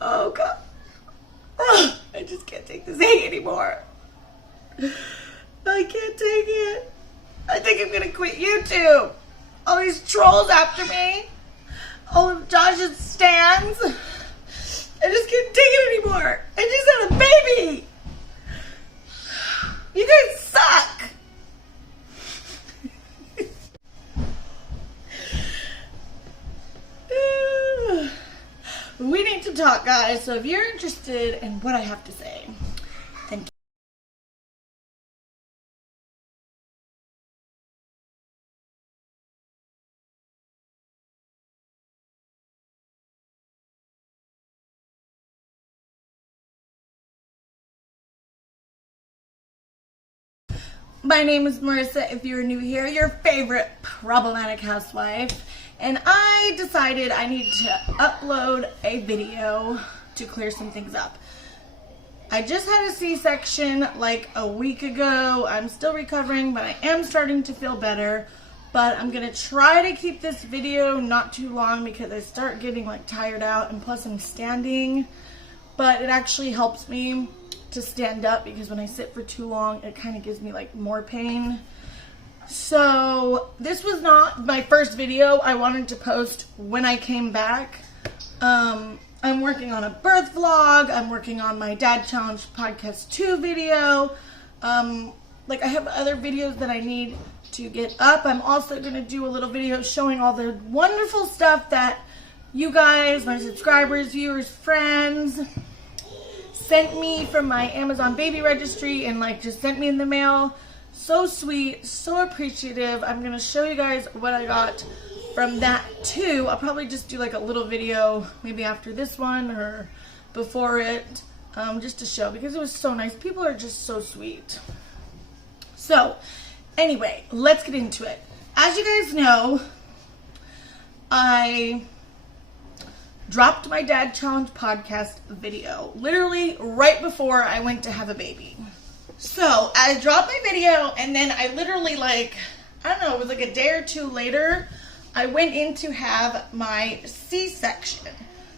Oh God. I just can't take this hate anymore. I can't take it. I think I'm gonna quit YouTube. All these trolls after me. All of Josh's stands. I just can't take it anymore. I just had a baby. You guys suck. We need to talk, guys. So if you're interested in what I have to say, then my name is Marissa. If you're new here, your favorite problematic housewife. And I decided I need to upload a video to clear some things up. I just had a C-section like a week ago. I'm still recovering, but I am starting to feel better. But I'm going to try to keep this video not too long because I start getting like tired out, and plus I'm standing. But it actually helps me to stand up because when I sit for too long, it kind of gives me like more pain. So this was not my first video I wanted to post when I came back. I'm working on a birth vlog. I'm working on my Dad Challenge Podcast 2 video. Like I have other videos that I need to get up. I'm also going to do a little video showing all the wonderful stuff that you guys, my subscribers, viewers, friends, sent me from my Amazon baby registry and like just sent me in the mail. So sweet, so appreciative. I'm going to show you guys what I got from that too. I'll probably just do like a little video maybe after this one or before it, just to show because it was so nice. People are just so sweet. So anyway, let's get into it. As you guys know, I dropped my Dad Challenge podcast video literally right before I went to have a baby. So I dropped my video and then I literally like, I don't know, it was like a day or two later, I went in to have my C-section.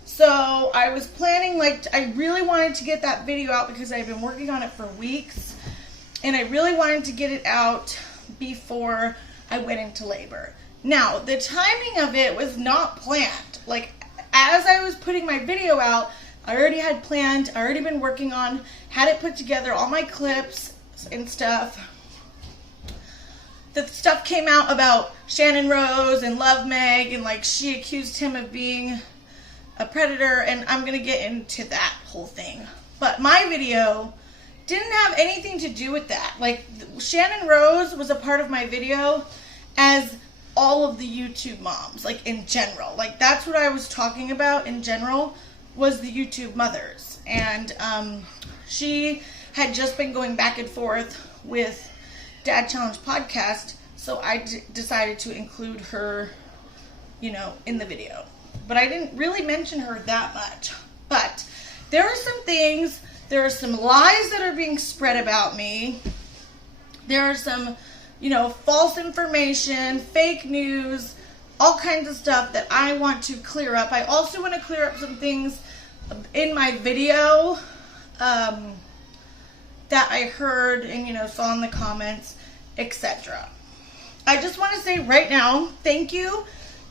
So I was planning, like, I really wanted to get that video out because I've been working on it for weeks. And I really wanted to get it out before I went into labor. Now, the timing of it was not planned. Like, as I was putting my video out, I already had planned, I already been working on, had it put together, all my clips and stuff. The stuff came out about Shannon Rose and Love Meg, and like she accused him of being a predator, and I'm going to get into that whole thing. But my video didn't have anything to do with that. Like, Shannon Rose was a part of my video as all of the YouTube moms, like in general. Like, that's what I was talking about in general, was the YouTube mothers. And she had just been going back and forth with Dad Challenge Podcast, so I decided to include her, you know, in the video. But I didn't really mention her that much. But there are some things, there are some lies that are being spread about me. There are some, you know, false information, fake news, all kinds of stuff that I want to clear up. I also want to clear up some things in my video that I heard and, you know, saw in the comments, etc. I just want to say right now, thank you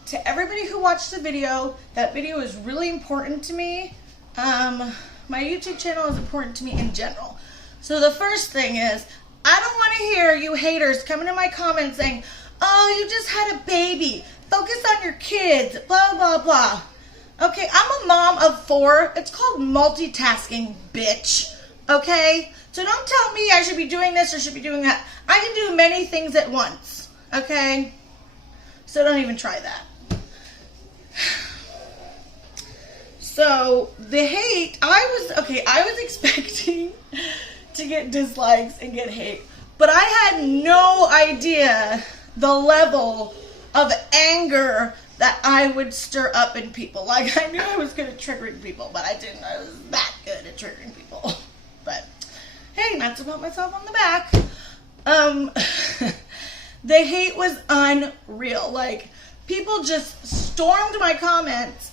to everybody who watched the video. That video is really important to me. My YouTube channel is important to me in general. So the first thing is, I don't want to hear you haters coming in my comments saying, oh, you just had a baby, focus on your kids, blah, blah, blah. Okay, I'm a mom of 4. It's called multitasking, bitch. Okay? So don't tell me I should be doing this or should be doing that. I can do many things at once. Okay? So don't even try that. So the hate, I was expecting to get dislikes and get hate, but I had no idea the level of anger that I would stir up in people. Like, I knew I was good at triggering people, but I didn't know I was that good at triggering people. But hey, not to pat myself on the back. The hate was unreal. Like, people just stormed my comments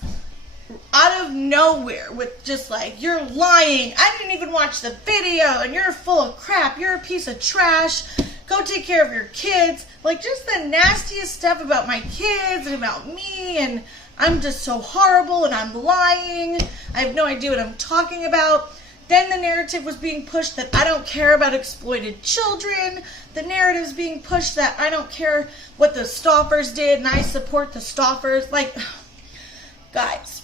out of nowhere with just like, you're lying, I didn't even watch the video, and you're full of crap, you're a piece of trash, go take care of your kids. Like, just the nastiest stuff about my kids and about me, and I'm just so horrible, and I'm lying, I have no idea what I'm talking about. Then the narrative was being pushed that I don't care about exploited children. The narrative is being pushed that I don't care what the Stoffers did and I support the Stoffers. Like, guys,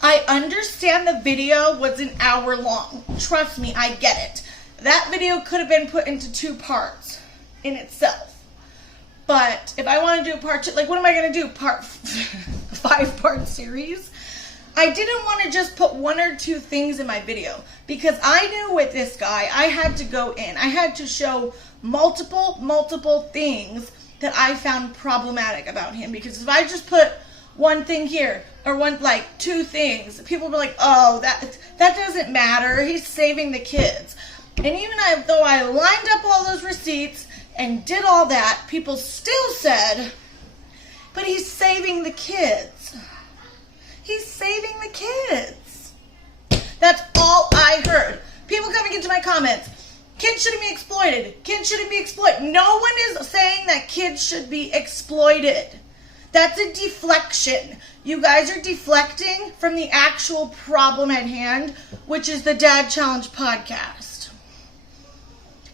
I understand the video was an hour long. Trust me, I get it. That video could have been put into 2 parts in itself. But if I want to do a part 2, like, what am I going to do? 5-part series? I didn't want to just put 1 or 2 things in my video, because I knew with this guy, I had to go in. I had to show multiple things that I found problematic about him, because if I just put 1 thing here, or 2 things, people will be like, oh, that doesn't matter, he's saving the kids. And even though I lined up all those receipts and did all that, people still said, but he's saving the kids. He's saving the kids. That's all I heard. People coming into my comments, kids shouldn't be exploited. Kids shouldn't be exploited. No one is saying that kids should be exploited. That's a deflection. You guys are deflecting from the actual problem at hand, which is the Dad Challenge podcast.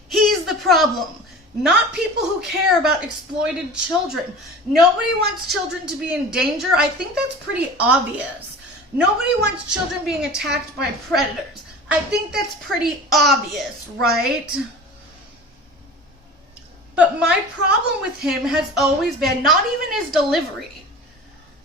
He's the problem. Not people who care about exploited children. Nobody wants children to be in danger. I think that's pretty obvious. Nobody wants children being attacked by predators. I think that's pretty obvious, right? But my problem with him has always been not even his delivery.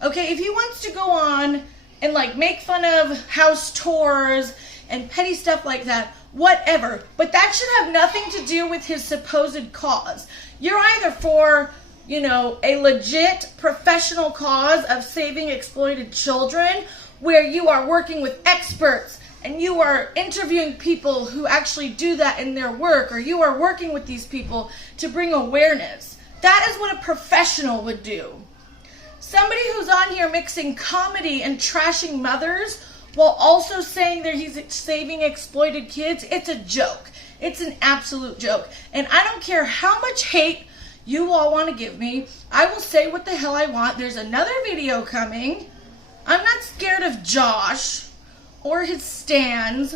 Okay, if he wants to go on and like make fun of house tours and petty stuff like that, whatever, but that should have nothing to do with his supposed cause. You're either for, a legit professional cause of saving exploited children, where you are working with experts and you are interviewing people who actually do that in their work, or you are working with these people to bring awareness. That is what a professional would do. Somebody who's on here mixing comedy and trashing mothers while also saying that he's saving exploited kids, it's a joke. It's an absolute joke. And I don't care how much hate you all want to give me. I will say what the hell I want. There's another video coming. I'm not scared of Josh or his stands.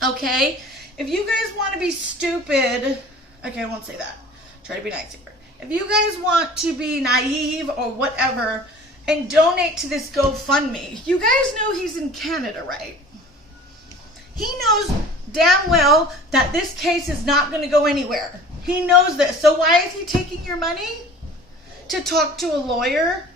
Okay? If you guys want to be stupid, okay, I won't say that. Try to be nice here. If you guys want to be naive or whatever, and donate to this GoFundMe. You guys know he's in Canada, right? He knows damn well that this case is not going to go anywhere. He knows this. So why is he taking your money? To talk to a lawyer?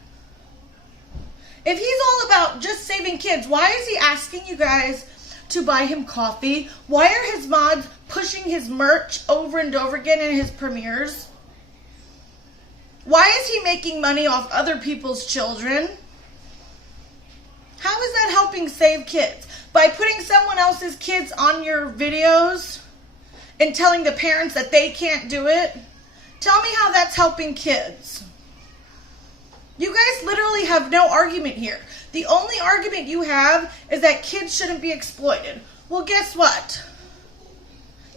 If he's all about just saving kids, why is he asking you guys to buy him coffee? Why are his mods pushing his merch over and over again in his premieres? Why is he making money off other people's children? How is that helping save kids? By putting someone else's kids on your videos and telling the parents that they can't do it? Tell me how that's helping kids. You guys literally have no argument here. The only argument you have is that kids shouldn't be exploited. Well, guess what?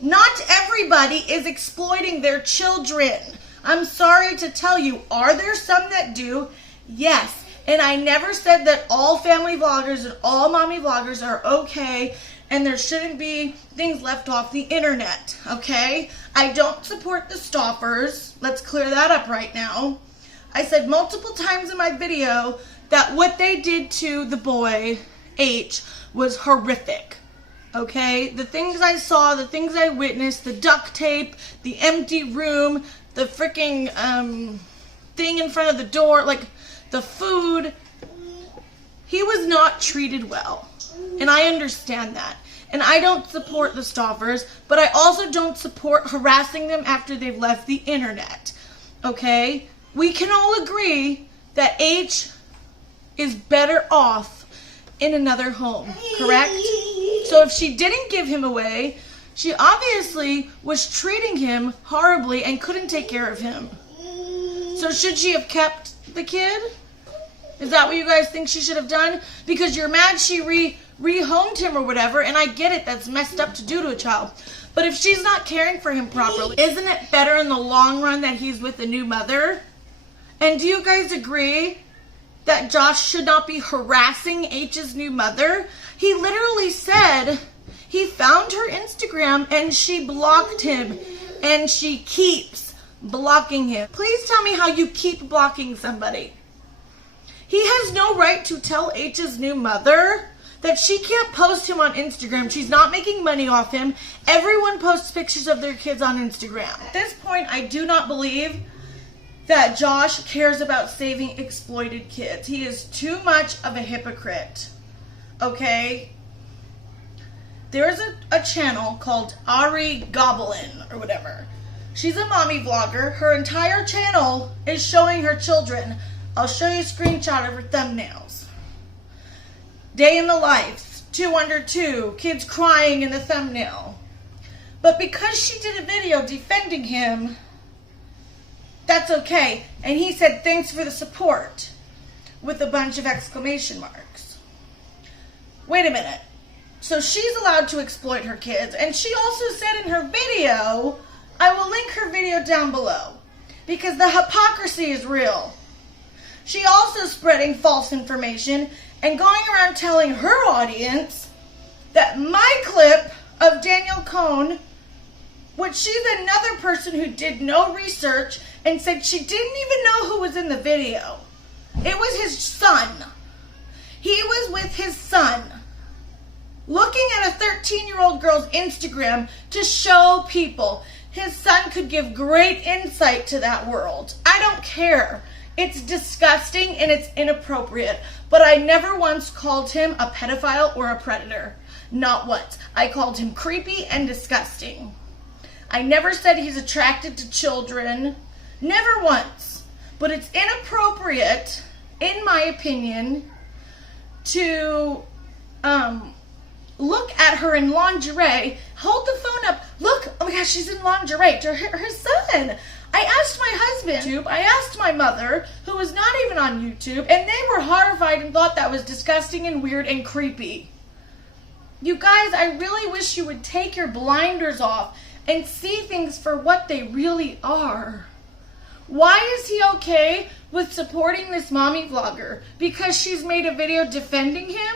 Not everybody is exploiting their children. I'm sorry to tell you, are there some that do? Yes. And I never said that all family vloggers and all mommy vloggers are okay and there shouldn't be things left off the internet, okay? I don't support the Stoffers. Let's clear that up right now. I said multiple times in my video that what they did to the boy, H, was horrific. Okay? The things I saw, the things I witnessed, the duct tape, the empty room, the freaking thing in front of the door, like the food. He was not treated well. And I understand that. And I don't support the Stoffers, but I also don't support harassing them after they've left the internet. Okay? We can all agree that H is better off in another home, correct? So if she didn't give him away, she obviously was treating him horribly and couldn't take care of him. So should she have kept the kid? Is that what you guys think she should have done? Because you're mad she rehomed him or whatever, and I get it, that's messed up to do to a child. But if she's not caring for him properly, isn't it better in the long run that he's with a new mother? And do you guys agree that Josh should not be harassing H's new mother? He literally said he found her Instagram and she blocked him, and she keeps blocking him. Please tell me how you keep blocking somebody. He has no right to tell H's new mother that she can't post him on Instagram. She's not making money off him. Everyone posts pictures of their kids on Instagram. At this point, I do not believe that Josh cares about saving exploited kids. He is too much of a hypocrite. Okay? There's a channel called Arie Gobellan or whatever. She's a mommy vlogger. Her entire channel is showing her children. I'll show you a screenshot of her thumbnails. Day in the life, 2 under 2, kids crying in the thumbnail. But because she did a video defending him, that's okay. And he said, thanks for the support, with a bunch of exclamation marks. Wait a minute. So she's allowed to exploit her kids. And she also said in her video, I will link her video down below, because the hypocrisy is real. She also spreading false information and going around telling her audience that my clip of Daniel Cohn, which she's another person who did no research and said she didn't even know who was in the video. It was his son. He was with his son, looking at a 13-year-old girl's Instagram to show people his son could give great insight to that world. I don't care. It's disgusting and it's inappropriate. But I never once called him a pedophile or a predator. Not once. I called him creepy and disgusting. I never said he's attracted to children. Never once. But it's inappropriate, in my opinion, to look at her in lingerie, hold the phone up, look, oh my gosh, she's in lingerie to her son. I asked my husband, I asked my mother, who was not even on YouTube, and they were horrified and thought that was disgusting and weird and creepy. You guys, I really wish you would take your blinders off and see things for what they really are. Why is he okay with supporting this mommy vlogger? Because she's made a video defending him?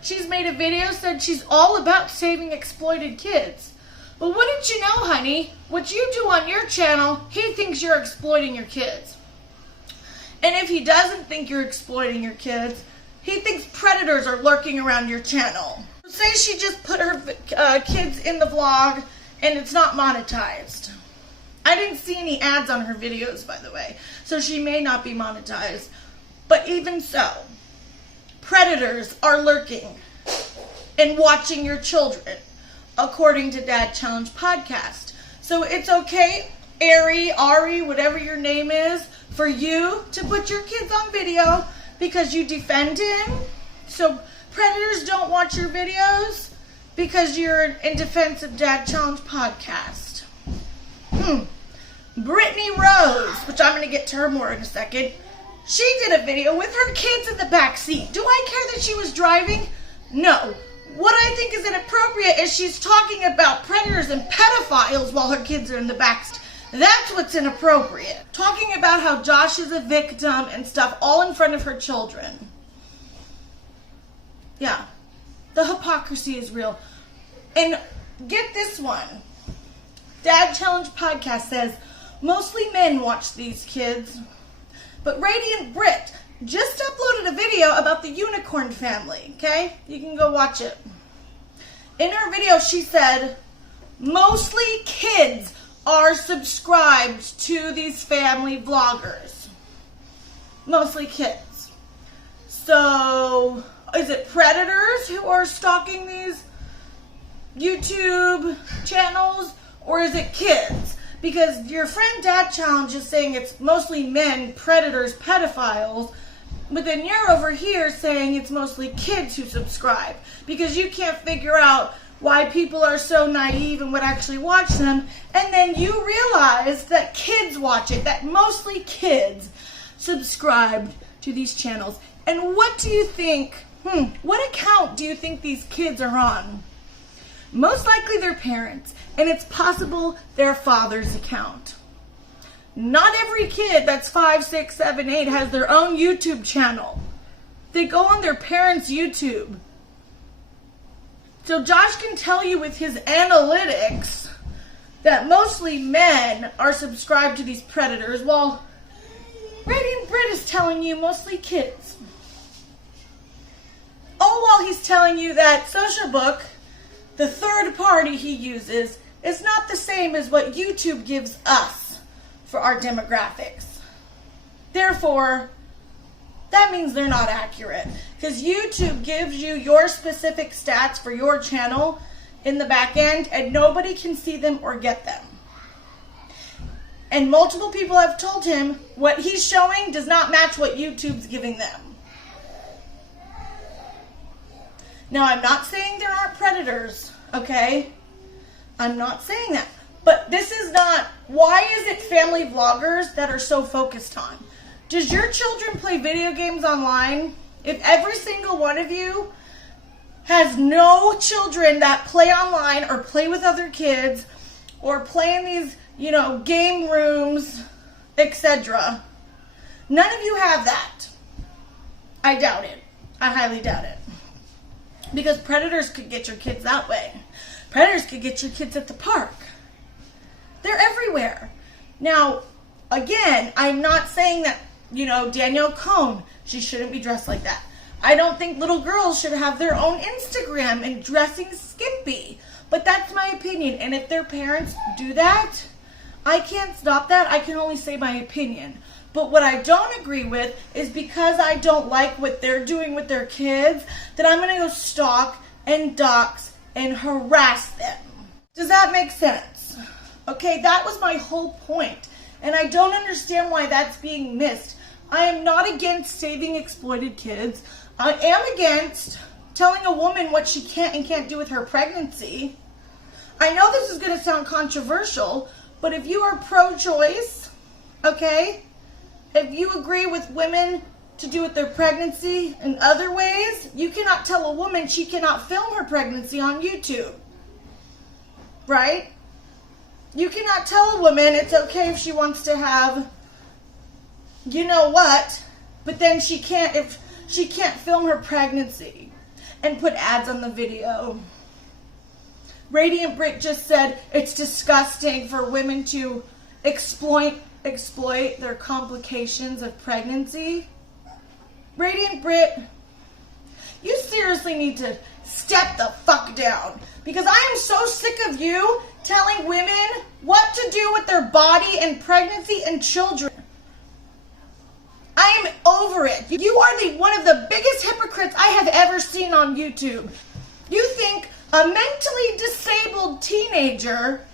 She's made a video said she's all about saving exploited kids. But what did you know, honey? What you do on your channel, he thinks you're exploiting your kids. And if he doesn't think you're exploiting your kids, he thinks predators are lurking around your channel. Say she just put her kids in the vlog and it's not monetized. I didn't see any ads on her videos, by the way, so she may not be monetized. But even so, predators are lurking and watching your children, according to Dad Challenge Podcast. So it's okay, Arie, whatever your name is, for you to put your kids on video because you defend him. So predators don't watch your videos because you're in defense of Dad Challenge Podcast. Brittany Rose, which I'm going to get to her more in a second, she did a video with her kids in the back seat. Do I care that she was driving? No. What I think is inappropriate is she's talking about predators and pedophiles while her kids are in the back seat. That's what's inappropriate. Talking about how Josh is a victim and stuff all in front of her children. Yeah. The hypocrisy is real. And get this one. Dad Challenge Podcast says, mostly men watch these kids. But Radiant Brit just uploaded a video about the unicorn family, okay? You can go watch it. In her video, she said, mostly kids are subscribed to these family vloggers. Mostly kids. So, is it predators who are stalking these YouTube channels? Or is it kids? Because your friend Dad Challenge is saying it's mostly men, predators, pedophiles. But then you're over here saying it's mostly kids who subscribe. Because you can't figure out why people are so naive and would actually watch them. And then you realize that kids watch it. That mostly kids subscribed to these channels. And what do you think, what account do you think these kids are on? Most likely their parents, and it's possible their father's account. Not every kid that's 5, 6, 7, 8 has their own YouTube channel. They go on their parents' YouTube. So Josh can tell you with his analytics that mostly men are subscribed to these predators, while Radiant Brit is telling you mostly kids. All while he's telling you that Social Book, the third party he uses, is not the same as what YouTube gives us for our demographics. Therefore, that means they're not accurate, because YouTube gives you your specific stats for your channel in the back end, and nobody can see them or get them. And multiple people have told him what he's showing does not match what YouTube's giving them. Now, I'm not saying there aren't predators, okay? I'm not saying that. But this is not, why is it family vloggers that are so focused on? Does your children play video games online? If every single one of you has no children that play online or play with other kids or play in these, game rooms, etc., none of you have that. I doubt it. I highly doubt it. Because predators could get your kids that way. Predators could get your kids at the park. They're everywhere. Now, again, I'm not saying that, Danielle Cohn, she shouldn't be dressed like that. I don't think little girls should have their own Instagram and dressing skimpy. But that's my opinion. And if their parents do that, I can't stop that. I can only say my opinion. But what I don't agree with is, because I don't like what they're doing with their kids, that I'm going to go stalk and dox and harass them. Does that make sense? Okay, that was my whole point. And I don't understand why that's being missed. I am not against saving exploited kids. I am against telling a woman what she can and can't do with her pregnancy. I know this is going to sound controversial, but if you are pro-choice, okay, if you agree with women to do with their pregnancy in other ways, you cannot tell a woman she cannot film her pregnancy on YouTube. Right? You cannot tell a woman it's okay if she wants to have you know what, but then she can't, if she can't film her pregnancy and put ads on the video. Radiant Brit just said it's disgusting for women to exploit their complications of pregnancy. Radiant Brit, you seriously need to step the fuck down, because I am so sick of you telling women what to do with their body and pregnancy and children. I am over it. You are one of the biggest hypocrites I have ever seen on YouTube. You think a mentally disabled teenager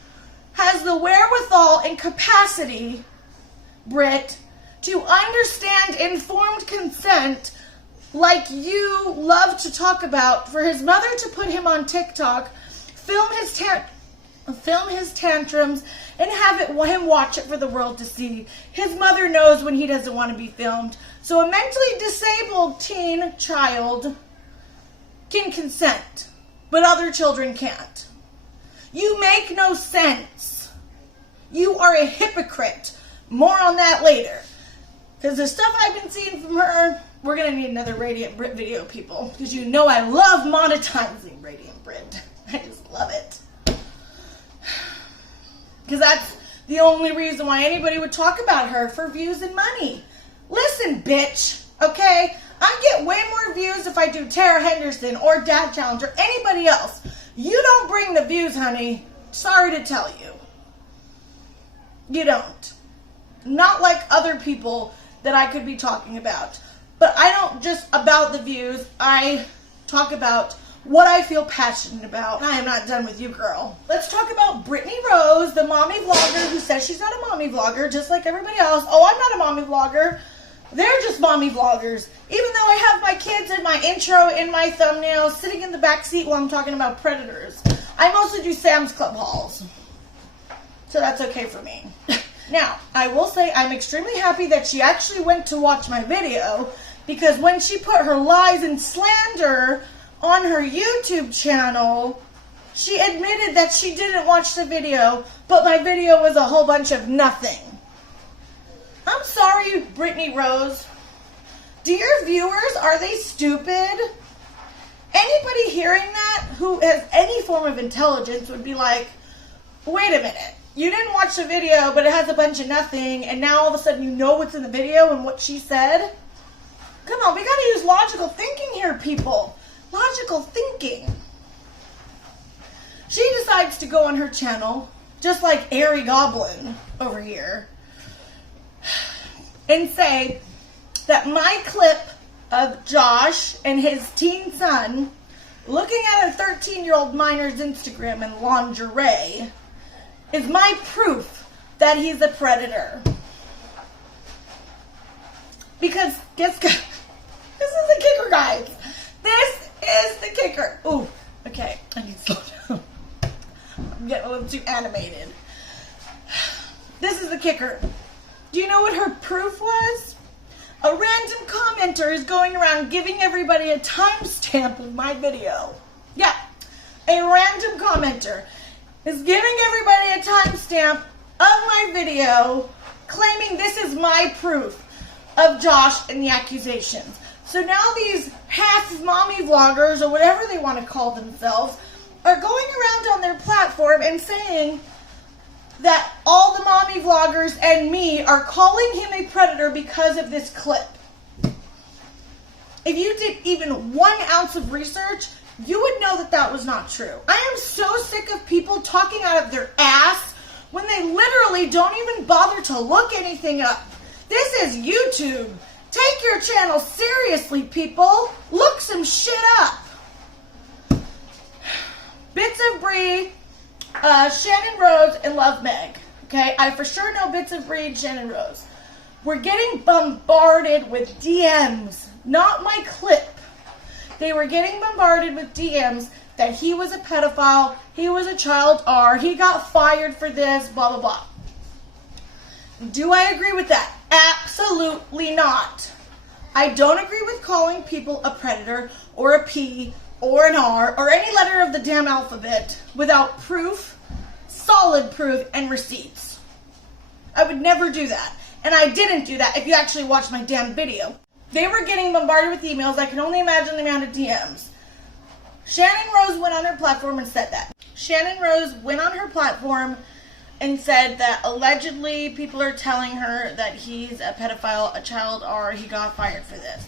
has the wherewithal and capacity, Brit, to understand informed consent like you love to talk about, for his mother to put him on TikTok, film his tantrums, and have him watch it for the world to see. His mother knows when he doesn't want to be filmed. So a mentally disabled teen child can consent, but other children can't. You make no sense. You are a hypocrite. More on that later. Because the stuff I've been seeing from her, we're going to need another Radiant Brit video, people. Because you know I love monetizing Radiant Brit. I just love it. Because that's the only reason why anybody would talk about her, for views and money. Listen, bitch, okay? I get way more views if I do Tara Henderson or Dad Challenge or anybody else. You don't bring the views, honey. Sorry to tell you. You don't. Not like other people that I could be talking about. But I don't just about the views. I talk about what I feel passionate about. I am not done with you, girl. Let's talk about Brittany Rose, the mommy vlogger who says she's not a mommy vlogger, just like everybody else. Oh, I'm not a mommy vlogger. They're just mommy vloggers. Even though I have my kids in my intro, in my thumbnail, sitting in the back seat while I'm talking about predators. I mostly do Sam's Club hauls. So that's okay for me. Now, I will say I'm extremely happy that she actually went to watch my video, Because when she put her lies and slander on her YouTube channel, she admitted that she didn't watch the video, but my video was a whole bunch of nothing. I'm sorry, Brittany Rose. Do your viewers, are they stupid? Anybody hearing that who has any form of intelligence would be like, wait a minute. You didn't watch the video, but it has a bunch of nothing, and now all of a sudden you know what's in the video and what she said? Come on, we gotta use logical thinking here, people. Logical thinking. She decides to go on her channel, just like Arie Gobellan over here, and say that my clip of Josh and his teen son looking at a 13-year-old minor's Instagram in lingerie is my proof that he's a predator. Because guess what? This is the kicker, guys. This is the kicker. Ooh, okay, I need to slow down. I'm getting a little too animated. This is the kicker. Do you know what her proof was? A random commenter is going around giving everybody a timestamp of my video. Yeah, a random commenter is giving everybody a timestamp of my video, claiming this is my proof of Josh and the accusations. So now these half mommy vloggers, or whatever they want to call themselves, are going around on their platform and saying that all the mommy vloggers and me are calling him a predator because of this clip. If you did even 1 ounce of research, you would know that that was not true. I am so sick of people talking out of their ass when they literally don't even bother to look anything up. This is YouTube. Take your channel seriously, people. Look some shit up. Bits of Brie, Shannon Rose, and Love Meg. Okay, I for sure know Bits of Brie and Shannon Rose. We're getting bombarded with DMs, not my clip. They were getting bombarded with DMs that he was a pedophile, he was a child R, he got fired for this, blah, blah, blah. Do I agree with that? Absolutely not. I don't agree with calling people a predator or a P or an R or any letter of the damn alphabet without proof, solid proof, and receipts. I would never do that. And I didn't do that if you actually watched my damn video. They were getting bombarded with emails. I can only imagine the amount of DMs. Shannon Rose went on her platform and said that. Shannon Rose went on her platform and said that allegedly people are telling her that he's a pedophile, a child R, he got fired for this.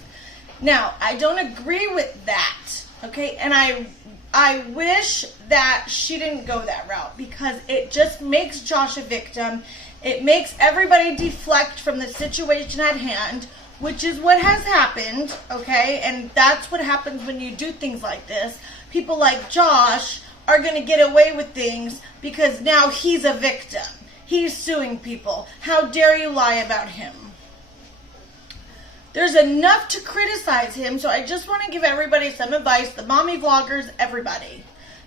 Now, I don't agree with that, okay? And I wish that she didn't go that route because it just makes Josh a victim. It makes everybody deflect from the situation at hand, which is what has happened, okay? And that's what happens when you do things like this. People like Josh are going to get away with things because now he's a victim. He's suing people. How dare you lie about him? There's enough to criticize him, so I just want to give everybody some advice, the mommy vloggers, everybody.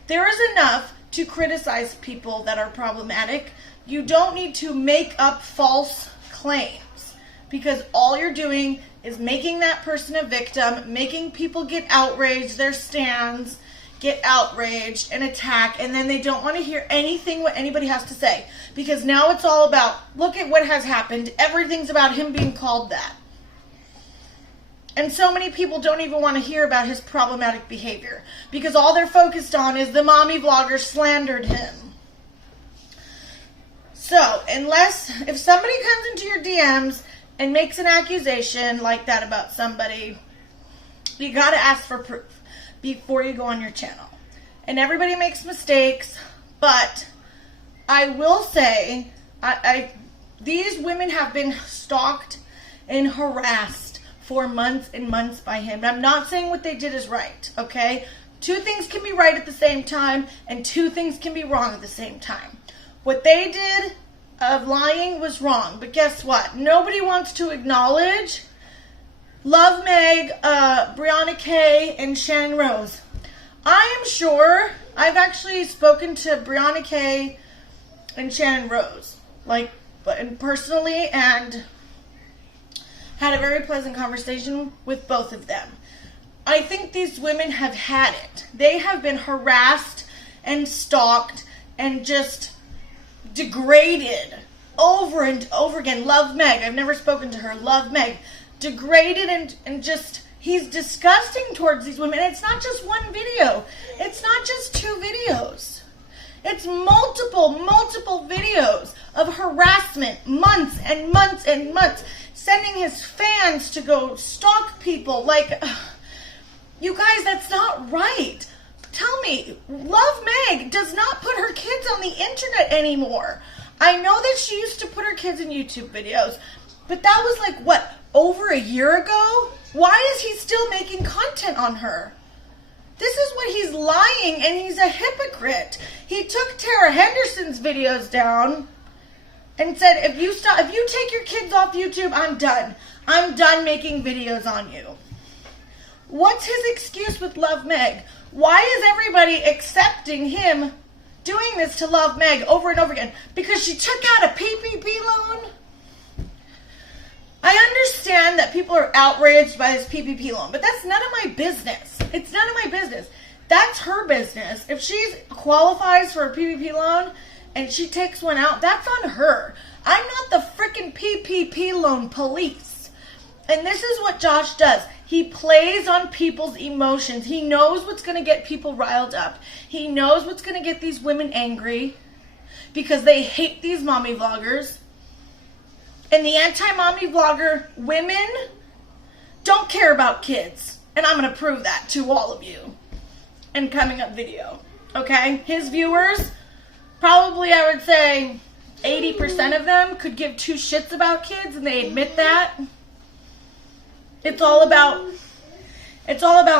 There is enough to criticize people that are problematic. You don't need to make up false claims because all you're doing is making that person a victim, making people get outraged, their stands get outraged and attack, and then they don't want to hear anything what anybody has to say because now it's all about, look at what has happened. Everything's about him being called that. And so many people don't even want to hear about his problematic behavior because all they're focused on is the mommy vlogger slandered him. So, if somebody comes into your DMs and makes an accusation like that about somebody, you got to ask for proof before you go on your channel. And everybody makes mistakes, but I will say, these women have been stalked and harassed for months and months by him. And I'm not saying what they did is right, okay? 2 things can be right at the same time, and 2 things can be wrong at the same time. What they did of lying was wrong, but guess what? Nobody wants to acknowledge Love Meg, Brianna K, and Shannon Rose. I am sure I've actually spoken to Brianna K and Shannon Rose, personally, and had a very pleasant conversation with both of them. I think these women have had it. They have been harassed and stalked and just degraded over and over again. Love Meg. I've never spoken to her. Love Meg. Degraded and just, he's disgusting towards these women. And it's not just one video. It's not just 2 videos. It's multiple videos of harassment, months and months and months, sending his fans to go stalk people. Like, you guys, that's not right. Tell me, Love Meg does not put her kids on the internet anymore. I know that she used to put her kids in YouTube videos, but that was like, what, over a year ago? Why is he still making content on her? This is what he's lying, and he's a hypocrite. He took Tara Henderson's videos down and said, if you take your kids off YouTube, I'm done. I'm done making videos on you. What's his excuse with Love Meg? Why is everybody accepting him doing this to Love Meg over and over again? Because she took out a PPP loan? I understand that people are outraged by this PPP loan, but that's none of my business. It's none of my business. That's her business. If she qualifies for a PPP loan and she takes one out, that's on her. I'm not the freaking PPP loan police. And this is what Josh does. He plays on people's emotions. He knows what's going to get people riled up. He knows what's going to get these women angry because they hate these mommy vloggers. And the anti-mommy vlogger women don't care about kids. And I'm going to prove that to all of you in coming up video. Okay? His viewers, probably I would say 80% of them could give 2 shits about kids, and they admit that. It's all about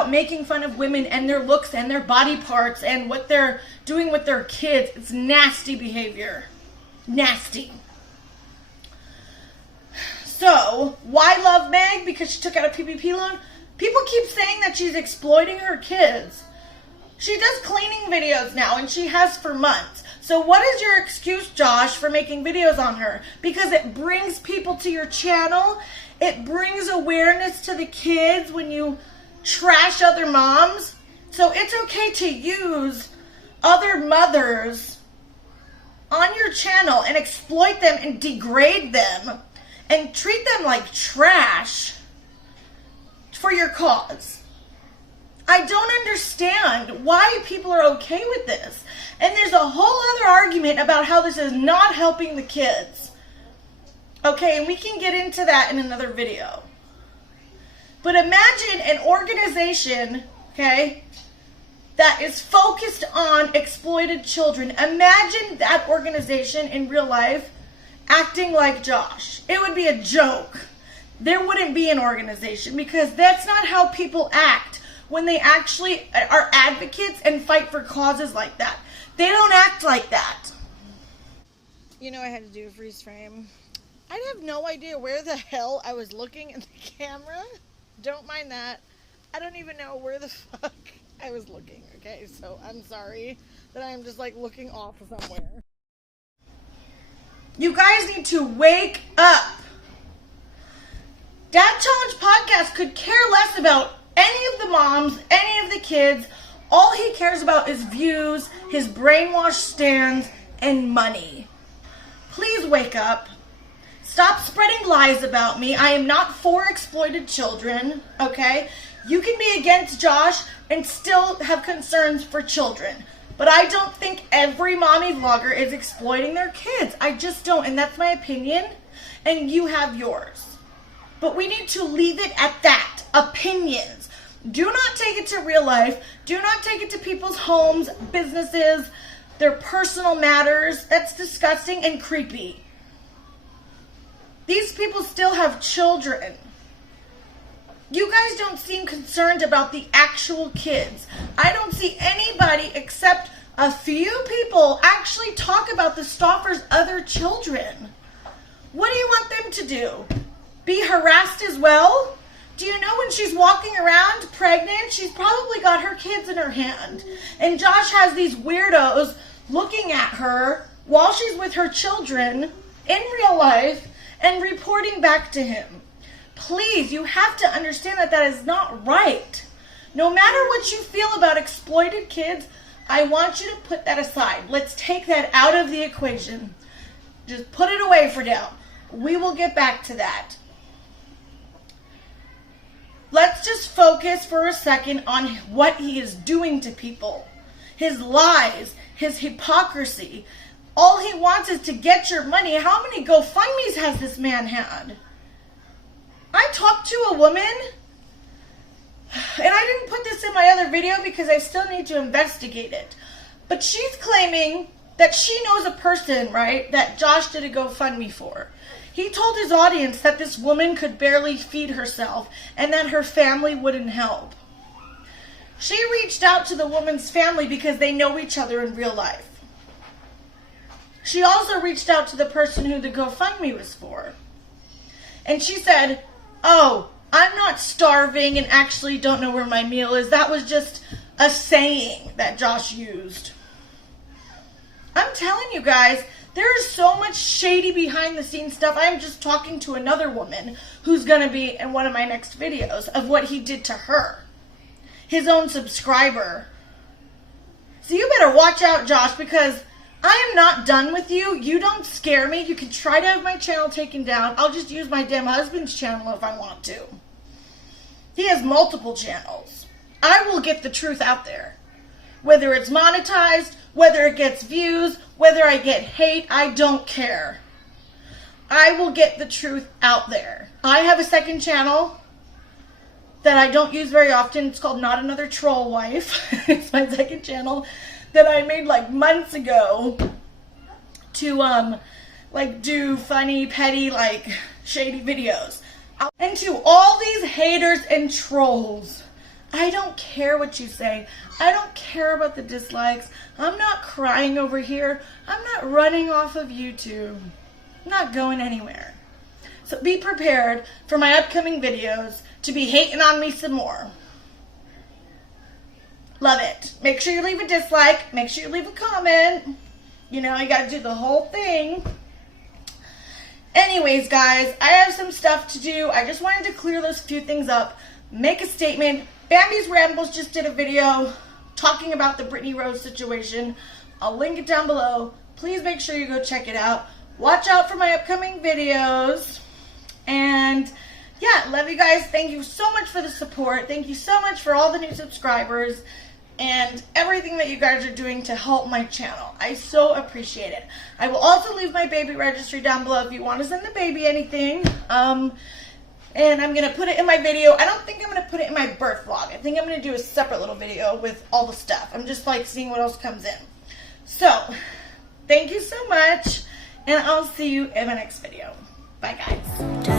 making fun of women and their looks and their body parts and what they're doing with their kids. It's nasty behavior. Nasty. So, why Love Meg? Because she took out a PPP loan? People keep saying that she's exploiting her kids. She does cleaning videos now, and she has for months. So what is your excuse, Josh, for making videos on her? Because it brings people to your channel. It brings awareness to the kids when you trash other moms. So it's okay to use other mothers on your channel and exploit them and degrade them and treat them like trash for your cause. I don't understand why people are okay with this. And there's a whole other argument about how this is not helping the kids. Okay, and we can get into that in another video. But imagine an organization, okay, that is focused on exploited children. Imagine that organization in real life acting like Josh. It would be a joke. There wouldn't be an organization because that's not how people act when they actually are advocates and fight for causes like that. They don't act like that. You know, I had to do a freeze frame. I have no idea where the hell I was looking in the camera. Don't mind that. I don't even know where the fuck I was looking, okay? So I'm sorry that I'm just like looking off somewhere. You guys need to wake up. Dad Challenge Podcast could care less about any of the moms, any of the kids. All he cares about is views, his brainwashed stands, and money. Please wake up. Stop spreading lies about me. I am not for exploited children, okay? You can be against Josh and still have concerns for children. But I don't think every mommy vlogger is exploiting their kids. I just don't, and that's my opinion, and you have yours. But we need to leave it at that. Opinions. Do not take it to real life. Do not take it to people's homes, businesses, their personal matters. That's disgusting and creepy. These people still have children. You guys don't seem concerned about the actual kids. I don't see anybody except a few people actually talk about the stalker's other children. What do you want them to do? Be harassed as well? Do you know when she's walking around pregnant, she's probably got her kids in her hand. And Josh has these weirdos looking at her while she's with her children in real life and reporting back to him. Please, you have to understand that that is not right. No matter what you feel about exploited kids, I want you to put that aside. Let's take that out of the equation. Just put it away for now. We will get back to that. Let's just focus for a second on what he is doing to people. His lies, his hypocrisy. All he wants is to get your money. How many GoFundMes has this man had? I talked to a woman, and I didn't put this in my other video because I still need to investigate it. But she's claiming that she knows a person, right, that Josh did a GoFundMe for. He told his audience that this woman could barely feed herself and that her family wouldn't help. She reached out to the woman's family because they know each other in real life. She also reached out to the person who the GoFundMe was for. And she said, "Oh, I'm not starving and actually don't know where my meal is. That was just a saying that Josh used." I'm telling you guys, there is so much shady behind the scenes stuff. I'm just talking to another woman who's going to be in one of my next videos of what he did to her. His own subscriber. So you better watch out, Josh, because I am not done with you. You don't scare me. You can try to have my channel taken down. I'll just use my damn husband's channel if I want to. He has multiple channels. I will get the truth out there. Whether it's monetized, whether it gets views, whether I get hate, I don't care. I will get the truth out there. I have a second channel that I don't use very often. It's called Not Another Troll Wife. It's my second channel that I made like months ago to like do funny, petty, like shady videos. And to all these haters and trolls, I don't care what you say. I don't care about the dislikes. I'm not crying over here. I'm not running off of YouTube. I'm not going anywhere. So be prepared for my upcoming videos to be hating on me some more. Love it. Make sure you leave a dislike. Make sure you leave a comment. You know, you got to do the whole thing. Anyways, guys, I have some stuff to do. I just wanted to clear those few things up. Make a statement. Bambi's Rambles just did a video talking about the Brittany Rose situation. I'll link it down below. Please make sure you go check it out. Watch out for my upcoming videos. And yeah, love you guys. Thank you so much for the support. Thank you so much for all the new subscribers and everything that you guys are doing to help my channel. I so appreciate it. I will also leave my baby registry down below if you want to send the baby anything. And I'm going to put it in my video. I don't think I'm going to put it in my birth vlog. I think I'm going to do a separate little video with all the stuff. I'm just like seeing what else comes in. So, thank you so much. And I'll see you in my next video. Bye, guys.